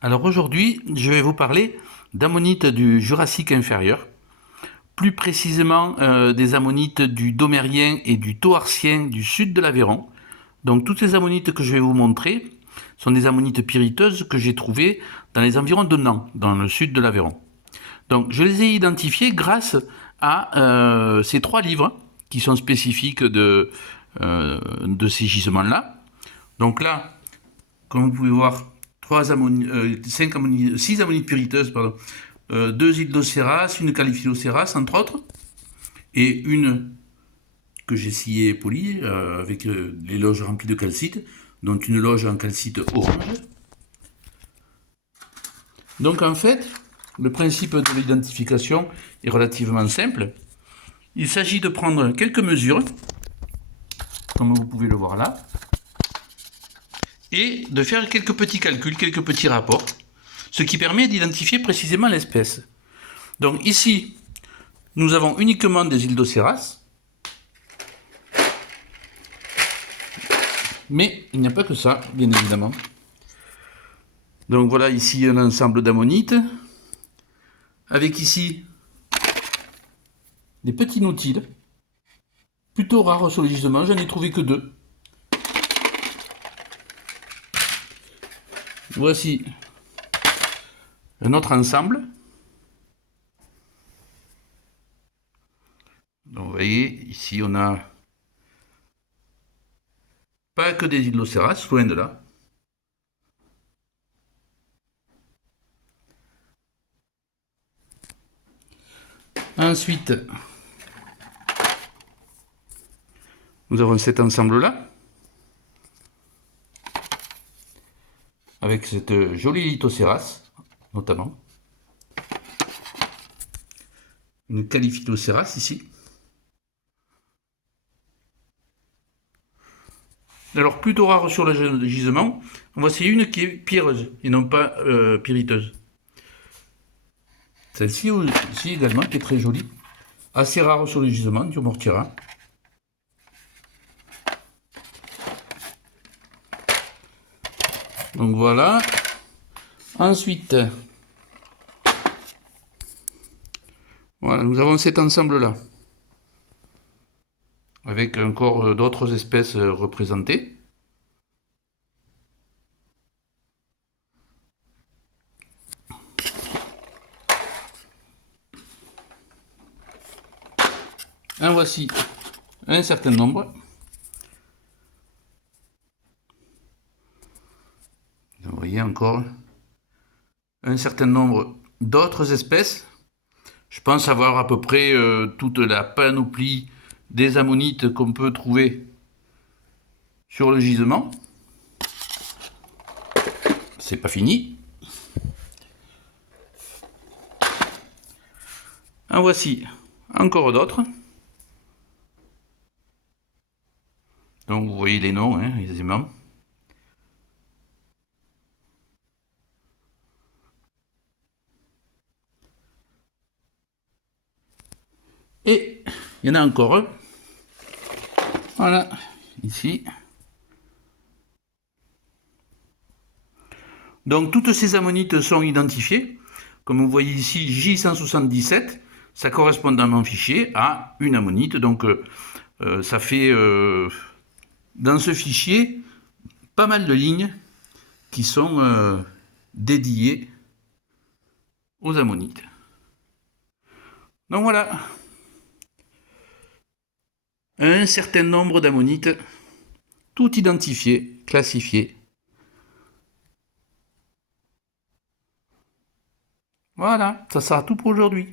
Alors aujourd'hui, je vais vous parler d'ammonites du Jurassique inférieur, plus précisément des ammonites du Domérien et du Toarcien du sud de l'Aveyron. Donc toutes ces ammonites que je vais vous montrer sont des ammonites pyriteuses que j'ai trouvées dans les environs de Nantes, dans le sud de l'Aveyron. Donc je les ai identifiées grâce à ces trois livres qui sont spécifiques de ces gisements-là. Donc là, comme vous pouvez voir, 6 ammonites pyriteuses, pardon, 2 Hydrocéras, une Caliphyllocéras, entre autres, et une que j'ai sciée et polie avec les loges remplies de calcite, dont une loge en calcite orange. Donc en fait, le principe de l'identification est relativement simple. Il s'agit de prendre quelques mesures, comme vous pouvez le voir là, et de faire quelques petits calculs, quelques petits rapports, ce qui permet d'identifier précisément l'espèce. Donc ici, nous avons uniquement des Hydrocéras, mais il n'y a pas que ça, bien évidemment. Donc voilà ici un ensemble d'ammonites, avec ici des petits nautiles, plutôt rares sur les gisements, j'en ai trouvé que 2. Voici un autre ensemble. Donc vous voyez, ici on a pas que des Hydrocéras, loin de là. Ensuite, nous avons cet ensemble-là, avec cette jolie Lithocéras, notamment. Une Caliphyllocéras ici. Alors, plutôt rare sur le gisement, voici une qui est pierreuse et non pas pyriteuse. Celle-ci aussi également qui est très jolie, assez rare sur le gisement du mortira. Donc voilà. Ensuite, voilà, nous avons cet ensemble-là, avec encore d'autres espèces représentées. En voici un certain nombre. Vous voyez encore un certain nombre d'autres espèces. Je pense avoir à peu près toute la panoplie des ammonites qu'on peut trouver sur le gisement. C'est pas fini. En voici encore d'autres. Donc vous voyez les noms aisément. Et il y en a encore un. Voilà, ici. Donc toutes ces ammonites sont identifiées. Comme vous voyez ici, J177, ça correspond dans mon fichier à une ammonite. Donc ça fait dans ce fichier pas mal de lignes qui sont dédiées aux ammonites. Donc voilà, un certain nombre d'ammonites, tout identifié, classifié. Voilà, ça sera tout pour aujourd'hui.